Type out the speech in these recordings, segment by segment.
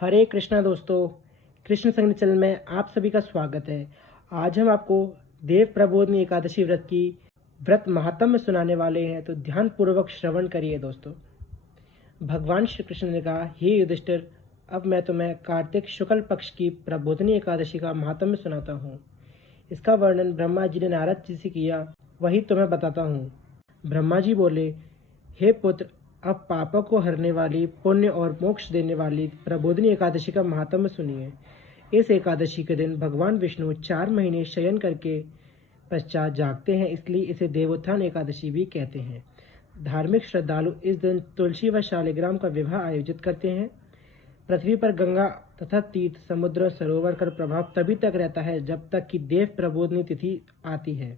हरे कृष्णा दोस्तों, कृष्ण संगीत चैनल में आप सभी का स्वागत है। आज हम आपको देव प्रबोधिनी एकादशी व्रत की व्रत महात्म्य सुनाने वाले हैं, तो ध्यान पूर्वक श्रवण करिए दोस्तों। भगवान श्री कृष्ण ने कहा, हे युधिष्ठिर, अब मैं तुम्हें कार्तिक शुक्ल पक्ष की प्रबोधिनी एकादशी का महात्म्य सुनाता हूँ। इसका वर्णन ब्रह्मा जी ने नारद जी से किया, वही तुम्हें बताता हूँ। ब्रह्मा जी बोले, हे पुत्र, अब पापों को हरने वाली, पुण्य और मोक्ष देने वाली प्रबोधिनी एकादशी का महात्म्य सुनिए। इस एकादशी के दिन भगवान विष्णु 4 महीने शयन करके पश्चात जागते हैं, इसलिए इसे देवोत्थान एकादशी भी कहते हैं। धार्मिक श्रद्धालु इस दिन तुलसी व शालिग्राम का विवाह आयोजित करते हैं। पृथ्वी पर गंगा तथा तीर्थ, समुद्र, सरोवर का प्रभाव तभी तक रहता है जब तक कि देव प्रबोधिनी तिथि आती है।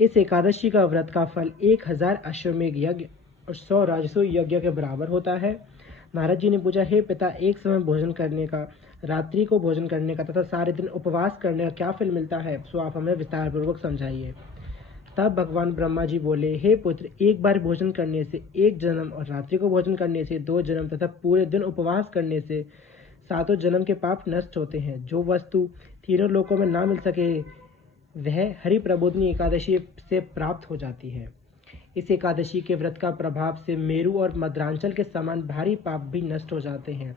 इस एकादशी का व्रत का फल 1000 अश्वमेघ यज्ञ और 100 राजसूय यज्ञ के बराबर होता है। नारद जी ने पूछा, हे पिता, एक समय भोजन करने का, रात्रि को भोजन करने का तथा सारे दिन उपवास करने का क्या फल मिलता है, सो आप हमें विस्तार पूर्वक समझाइए। तब भगवान ब्रह्मा जी बोले, हे पुत्र, एक बार भोजन करने से 1 जन्म और रात्रि को भोजन करने से 2 जन्म तथा पूरे दिन उपवास करने से 7 जन्म के पाप नष्ट होते हैं। जो वस्तु तीनों लोकों में ना मिल सके वह हरि प्रबोधिनी एकादशी से प्राप्त हो जाती है। इस एकादशी के व्रत का प्रभाव से मेरु और मद्रांचल के समान भारी पाप भी नष्ट हो जाते हैं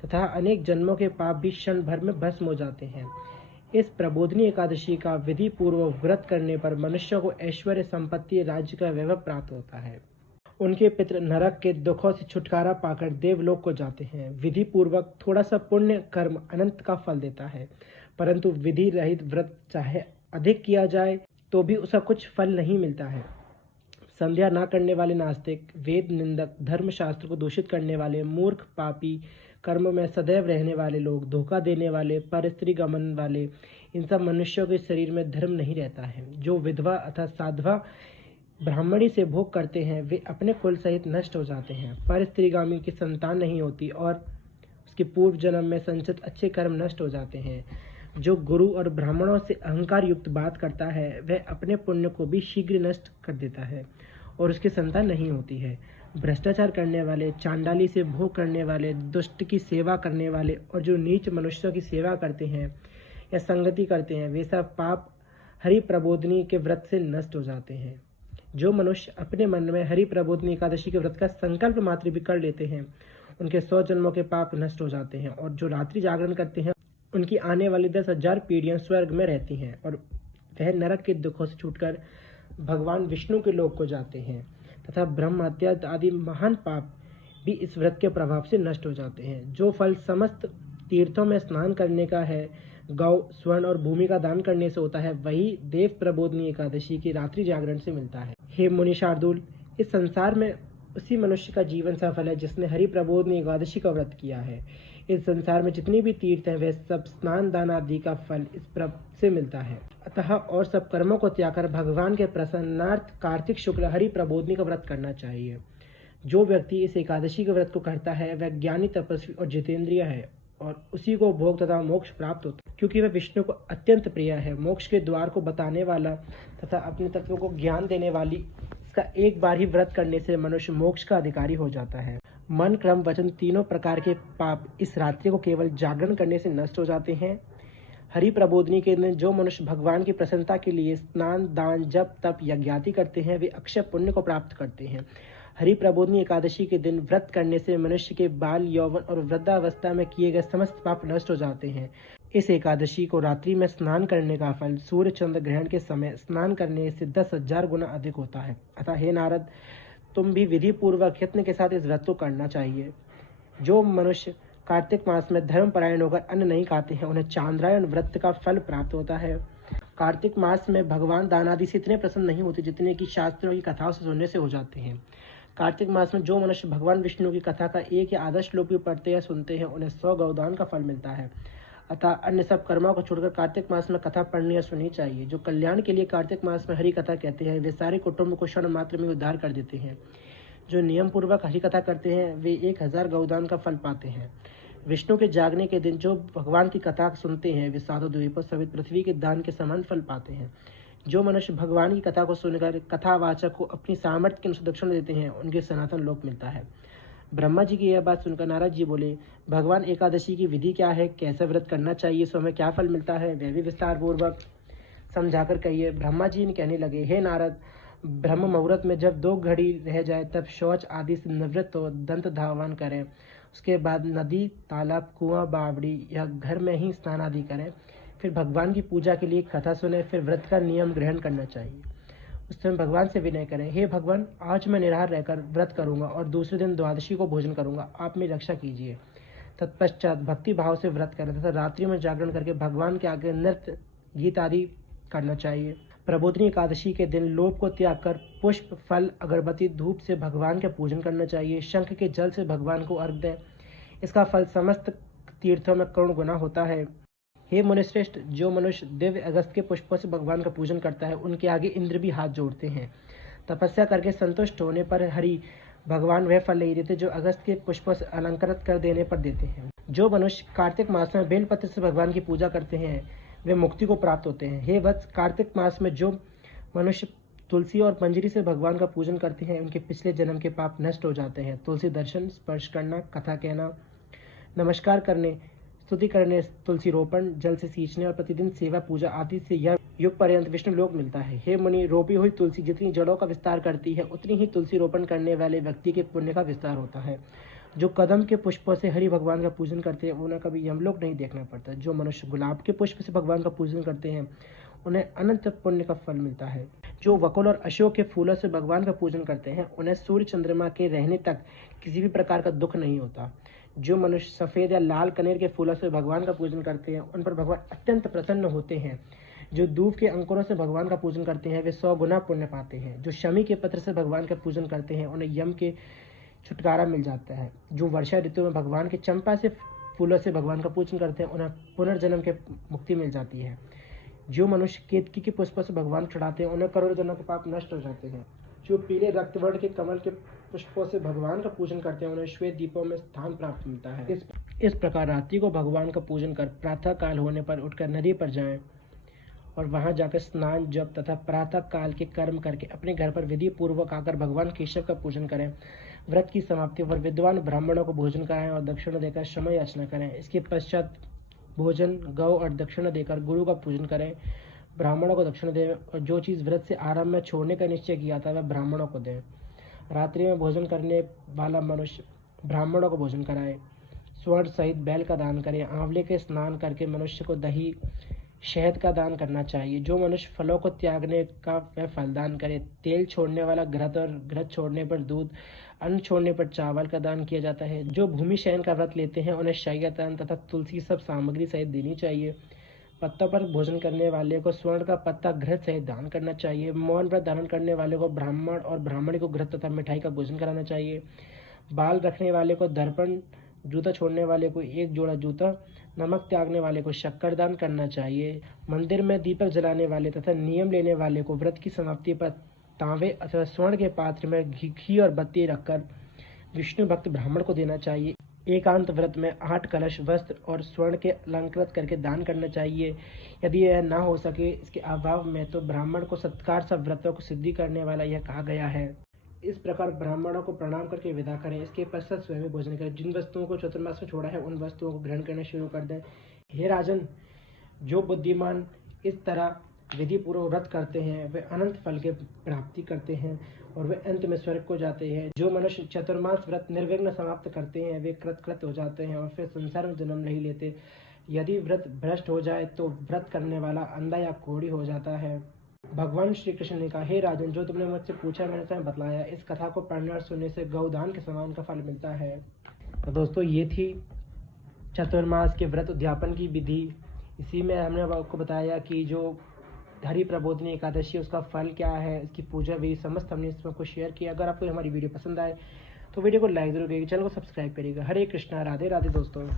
तथा अनेक जन्मों के पाप भी क्षण भर में भस्म हो जाते हैं। इस प्रबोधिनी एकादशी का विधि पूर्वक व्रत करने पर मनुष्य को ऐश्वर्य, संपत्ति, राज्य का वैभव प्राप्त होता है। उनके पितृ नरक के दुखों से छुटकारा पाकर देवलोक को जाते हैं। विधि पूर्वक थोड़ा सा पुण्य कर्म अनंत का फल देता है, परंतु विधि रहित व्रत चाहे अधिक किया जाए तो भी उसका कुछ फल नहीं मिलता है। संध्या ना करने वाले नास्तिक, वेद निंदक, धर्मशास्त्र को दूषित करने वाले, मूर्ख, पापी, कर्म में सदैव रहने वाले लोग, धोखा देने वाले, परस्त्री गमन वाले, इन सब मनुष्यों के शरीर में धर्म नहीं रहता है। जो विधवा अथवा साधवा ब्राह्मणी से भोग करते हैं वे अपने कुल सहित नष्ट हो जाते हैं। परस्त्रीगामी की संतान नहीं होती और उसके पूर्व जन्म में संचित अच्छे कर्म नष्ट हो जाते हैं। जो गुरु और ब्राह्मणों से अहंकार युक्त बात करता है वह अपने पुण्य को भी शीघ्र नष्ट कर देता है और उसकी संतान नहीं होती है। भ्रष्टाचार करने वाले, चांडाली से भोग करने वाले, दुष्ट की सेवा करने वाले और जो नीच मनुष्यों की सेवा करते हैं या संगति करते हैं, वे सब पाप हरि प्रबोधिनी के व्रत से नष्ट हो जाते हैं। जो मनुष्य अपने मन में हरि प्रबोधिनी एकादशी के व्रत का संकल्प मात्र भी कर लेते हैं, उनके 100 जन्मों के पाप नष्ट हो जाते हैं। और जो रात्रि जागरण करते हैं, उनकी आने वाली 10,000 पीढ़ियां स्वर्ग में रहती हैं और वह नरक के दुखों से छूटकर भगवान विष्णु के लोक को जाते हैं तथा ब्रह्म हत्या आदि महान पाप भी इस व्रत के प्रभाव से नष्ट हो जाते हैं। जो फल समस्त तीर्थों में स्नान करने का है, गौ, स्वर्ण और भूमि का दान करने से होता है, वही देव प्रबोधिनी एकादशी की रात्रि जागरण से मिलता है। हे मुनि शार्दूल, इस संसार में उसी मनुष्य का जीवन सफल है जिसने हरि प्रबोधिनी एकादशी का व्रत किया है। इस संसार में जितने भी तीर्थ हैं वे सब स्नान दान आदि का फल इस व्रत से मिलता है। अतः और सब कर्मों को त्याग कर भगवान के प्रसन्नार्थ कार्तिक शुक्ल हरि प्रबोधिनी का व्रत करना चाहिए। जो व्यक्ति इस एकादशी के व्रत को करता है वह ज्ञानी, तपस्वी और जितेंद्रिय है और उसी को भोग तथा मोक्ष प्राप्त होता है, क्योंकि वह विष्णु को अत्यंत प्रिय है। मोक्ष के द्वार को बताने वाला तथा अपने तत्वों को ज्ञान देने वाली इसका एक बार ही व्रत करने से मनुष्य मोक्ष का अधिकारी हो जाता है। मन, क्रम, वचन तीनों प्रकार के पाप इस रात्रि को केवल जागरण करने से नष्ट हो जाते हैं। हरि प्रबोधिनी के दिन जो मनुष्य भगवान की प्रसन्नता के लिए स्नान, दान, जप, तप, यज्ञादि करते हैं वे अक्षय पुण्य को प्राप्त करते हैं। हरि प्रबोधिनी एकादशी के दिन व्रत करने से मनुष्य के बाल, यौवन और वृद्धावस्था में किए गए समस्त पाप नष्ट हो जाते हैं। इस एकादशी को रात्रि में स्नान करने का फल सूर्य चंद्र ग्रहण के समय स्नान करने से 10,000 गुना अधिक होता है। अतः हे नारद, तुम भी विधि पूर्वक यत्न के साथ इस व्रत को करना चाहिए। जो मनुष्य कार्तिक मास में धर्म परायण होकर अन्न नहीं खाते हैं उन्हें चांद्रायण व्रत का फल प्राप्त होता है। कार्तिक मास में भगवान दान आदि से इतने प्रसन्न नहीं होते जितने कि शास्त्रों की कथाओं से सुनने से हो जाते हैं। कार्तिक मास में जो मनुष्य भगवान विष्णु की कथा का एक या आधा श्लोक भी पढ़ते या सुनते हैं उन्हें 100 गौदान का फल मिलता है। अतः अन्य सब कर्मों को छोड़कर कार्तिक मास में कथा पढ़नी या सुननी चाहिए। जो कल्याण के लिए कार्तिक मास में हरि कथा कहते हैं वे सारे कुटुंब को क्षण मात्र में उद्धार कर देते हैं। जो नियम पूर्वक हरि कथा करते हैं वे 1000 गौदान का फल पाते हैं। विष्णु के जागने के दिन जो भगवान की कथा सुनते हैं वे 7 द्वीपों सहित पृथ्वी के दान के समान फल पाते हैं। जो मनुष्य भगवान की कथा को सुनकर कथावाचक को अपनी सामर्थ्य के अनुसार दक्षिणा देते हैं उनके सनातन लोक मिलता है। ब्रह्मा जी की यह बात सुनकर नारद जी बोले, भगवान एकादशी की विधि क्या है, कैसे व्रत करना चाहिए, सो हमें क्या फल मिलता है, वह भी विस्तार पूर्वक समझाकर कहिए। ब्रह्मा जी ने कहने लगे, हे नारद, ब्रह्म मुहूर्त में जब 2 घड़ी रह जाए तब शौच आदि से निवृत्त हो दंत धावन करें। उसके बाद नदी, तालाब, कुआं, बावड़ी या घर में ही स्नान आदि करें। फिर भगवान की पूजा के लिए कथा सुने, फिर व्रत का नियम ग्रहण करना चाहिए। उस समय भगवान से विनय करें, हे भगवान, आज मैं निराहार रहकर व्रत करूंगा और दूसरे दिन द्वादशी को भोजन करूंगा, आप मेरी रक्षा कीजिए। तत्पश्चात भक्ति भाव से व्रत करें तथा रात्रि में जागरण करके भगवान के आगे नृत्य गीत आदि करना चाहिए। प्रबोधिनी एकादशी के दिन लोभ को त्याग कर पुष्प, फल, अगरबत्ती, धूप से भगवान का पूजन करना चाहिए। शंख के जल से भगवान को अर्घ दें, इसका फल समस्त तीर्थों में करोड़ गुना होता है। हे मुनिश्रेष्ठ, जो मनुष्य दिव्य अगस्त के पुष्पों से भगवान का पूजन करता है, उनके आगे इंद्र भी हाथ जोड़ते हैं। तपस्या करके संतुष्ट होने पर हरि भगवान वह फल नहीं देते जो अगस्त के पुष्पों से अलंकृत कर देने पर देते हैं। जो मनुष्य कार्तिक मास में बेलपत्र से भगवान की पूजा करते हैं, वे मुक्ति को प्राप्त होते हैं। हे वत्स, कार्तिक मास में जो मनुष्य तुलसी और मंजरी से भगवान का पूजन करते हैं, उनके पिछले जन्म के पाप नष्ट हो जाते हैं। तुलसी दर्शन, स्पर्श करना, कथा कहना, नमस्कार करने, स्तुति करने, तुलसी रोपण, जल से सींचने और प्रतिदिन सेवा पूजा आदि से यह युग पर्यंत विष्णु लोक मिलता है। हे मुनि, रोपी हुई तुलसी जितनी जड़ों का विस्तार करती है, उतनी ही तुलसी रोपण करने वाले व्यक्ति के पुण्य का विस्तार होता है। जो कदम के पुष्पों से हरि भगवान का पूजन करते हैं, उन्हें कभी यमलोक नहीं देखना पड़ता। जो मनुष्य गुलाब के पुष्प से भगवान का पूजन करते हैं, उन्हें अनंत पुण्य का फल मिलता है। जो वकुल और अशोक के फूलों से भगवान का पूजन करते हैं, उन्हें सूर्य चंद्रमा के रहने तक किसी भी प्रकार का दुख नहीं होता। जो मनुष्य सफेद या लाल कनेर के फूलों से भगवान का पूजन करते हैं, उन पर भगवान अत्यंत प्रसन्न होते हैं। जो दूब के अंकुरों से भगवान का पूजन करते हैं, वे 100 गुना पुण्य पाते हैं। जो शमी के पत्र से भगवान का पूजन करते हैं, उन्हें यम के छुटकारा मिल जाता है। जो वर्षा ऋतु में भगवान के चंपा से फूलों से भगवान का पूजन करते हैं, उन्हें पुनर्जन्म के मुक्ति मिल जाती है। जो मनुष्य केतकी के पुष्पों से भगवान चढ़ाते हैं, उन्हें करोड़ों जन्मों के पाप नष्ट हो जाते हैं। जो पीले रक्तवर्ण के कमल के पुष्पों से भगवान का पूजन करते हैं, उन्हें श्वेत दीपों में स्थान प्राप्त मिलता है। इस प्रकार रात्रि को भगवान का पूजन कर प्रातः काल होने पर उठकर नदी पर जाएं और वहां जाकर स्नान, जप तथा प्रातः काल के कर्म करके अपने घर पर विधि पूर्वक आकर भगवान केशव का पूजन करें। व्रत की समाप्ति पर विद्वान ब्राह्मणों को भोजन कराएं और दक्षिणा देकर क्षमा याचना करें। इसके पश्चात भोजन, गौ और दक्षिणा देकर गुरु का पूजन करें। ब्राह्मणों को दक्षिणा दें और जो चीज़ व्रत से आरंभ में छोड़ने का निश्चय किया था, वह ब्राह्मणों को दें। रात्रि में भोजन करने वाला मनुष्य ब्राह्मणों को भोजन कराए। स्वर्ण सहित बैल का दान करें। आंवले के स्नान करके मनुष्य को दही, शहद का दान करना चाहिए। जो मनुष्य फलों को त्यागने का वह फल दान करे। तेल छोड़ने वाला घृत और घृत छोड़ने पर दूध, अन्न छोड़ने पर चावल का दान किया जाता है। जो भूमि शयन का व्रत लेते हैं, उन्हें शय्यादान तथा तुलसी सब सामग्री सहित देनी चाहिए। पत्तों पर भोजन करने वाले को स्वर्ण का पत्ता घृत सहित दान करना चाहिए। मौन व्रत धारण करने वाले को ब्राह्मण और ब्राह्मणी को घृत तथा मिठाई का भोजन कराना चाहिए। बाल रखने वाले को दर्पण, जूता छोड़ने वाले को 1 जोड़ा जूता, नमक त्यागने वाले को शक्कर दान करना चाहिए। मंदिर में दीपक जलाने वाले तथा नियम लेने वाले को व्रत की समाप्ति पर तांबे अथवा स्वर्ण के पात्र में घी और बत्ती रखकर विष्णु भक्त ब्राह्मण को देना चाहिए। एकांत व्रत में 8 कलश, वस्त्र और स्वर्ण के अलंकृत करके दान करना चाहिए। यदि यह न हो सके, इसके अभाव में, तो ब्राह्मण को सत्कार सब व्रतों को सिद्धि करने वाला यह कहा गया है। इस प्रकार ब्राह्मणों को प्रणाम करके विदा करें। इसके पश्चात स्वयं ही भोजन करें। जिन वस्तुओं को चतुर्मास में छोड़ा है, उन वस्तुओं को ग्रहण करना शुरू कर दें। हे राजन, जो बुद्धिमान इस तरह विधि पूर्वक व्रत करते हैं, वे अनंत फल के प्राप्ति करते हैं और वे अंत में स्वर्ग को जाते हैं। जो मनुष्य चतुर्मास व्रत निर्विघ्न समाप्त करते हैं, वे कृतकृत हो जाते हैं और फिर संसार में जन्म नहीं लेते। यदि व्रत भ्रष्ट हो जाए तो व्रत करने वाला अंधा या कोढ़ी हो जाता है। भगवान श्री कृष्ण ने कहा, हे राजन, जो तुमने मुझसे पूछा मैंने तुम्हें बतलाया। इस कथा को पढ़ने और सुनने से गौदान के समान का फल मिलता है। तो दोस्तों, ये थी चतुर्मास के व्रत उद्यापन की विधि। इसी में हमने आपको बताया कि जो हरि प्रबोधिनी एकादशी, उसका फल क्या है, इसकी पूजा भी समस्त हमने इसमें आपको शेयर किया। अगर आपको हमारी वीडियो पसंद आए तो वीडियो को लाइक जरूर करिएगा, चैनल को सब्सक्राइब करिएगा। हरे कृष्णा, राधे राधे दोस्तों।